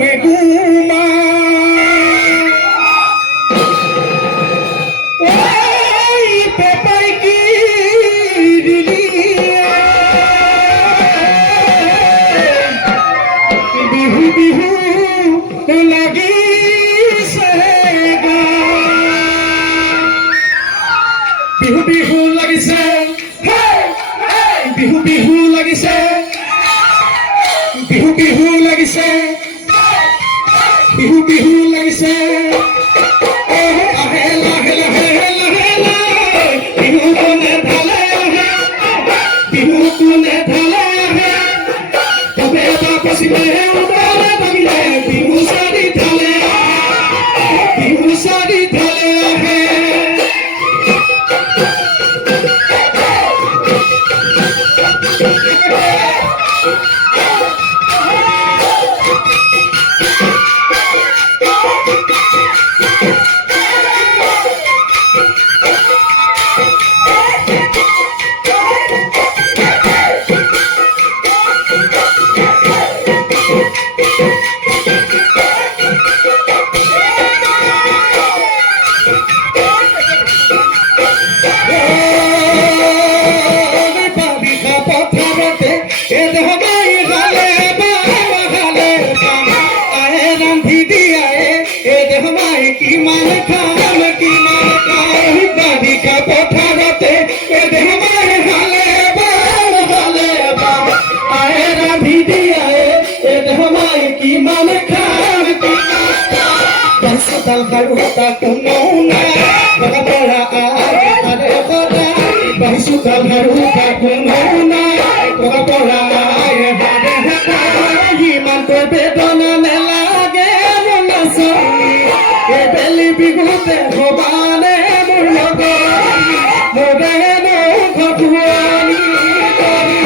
মেঘুমা ওই পেপাই কি বিহু বিহু লাগিছে বিহু বিহু লাগিছে বিহু বিহু লাগিছে বিহু বিহু লাগিছে বিহু বিহু লাগিছে আহে লাহে লাহে লাহে লাহে বিহু কোনে ঢালে আহে বিহু কোনে ঢালে আহে তবে এটা পশ্চিমে উত্তৰে ভাঙিলে বিহু চাৰি ঢালে বিহু চাৰি ঢালে আহে Karuta kumuna, pagkapala are kota. Basuka karuta kumuna, pagkapala are kota. Iman ko bedona nelage munasoni, ebeli bigute hobane murlogo, modeno kapuani kari.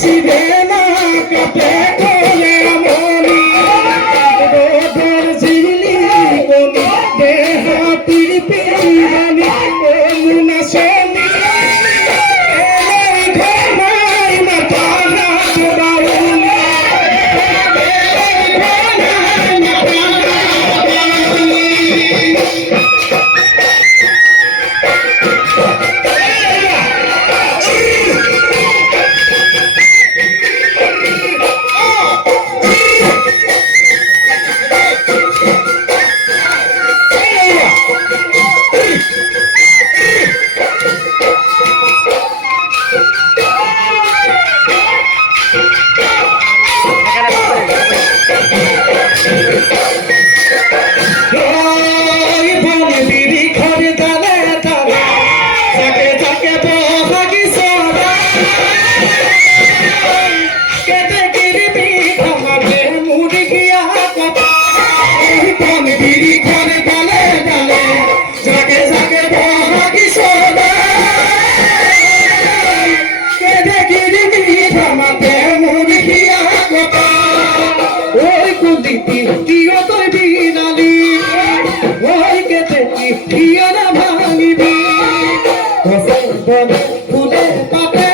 আসিবে না কাপে কোলে মনি রোদর ঝিলি কোনি দেহাতির পিরানি মুনা সোনি ঘনাই মাথা হাত বাউনি ফুলে পাতে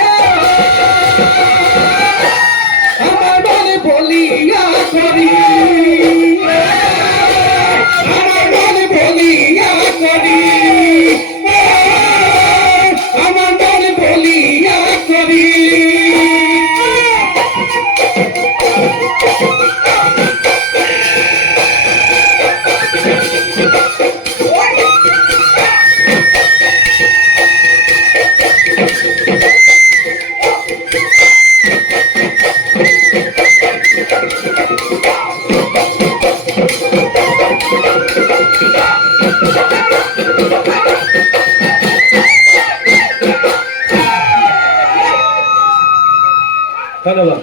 আমার মনে বলিয়া করি আমার মনে বলিয়া করি আমার মনে বলিয়া করি ধন্যবাদ।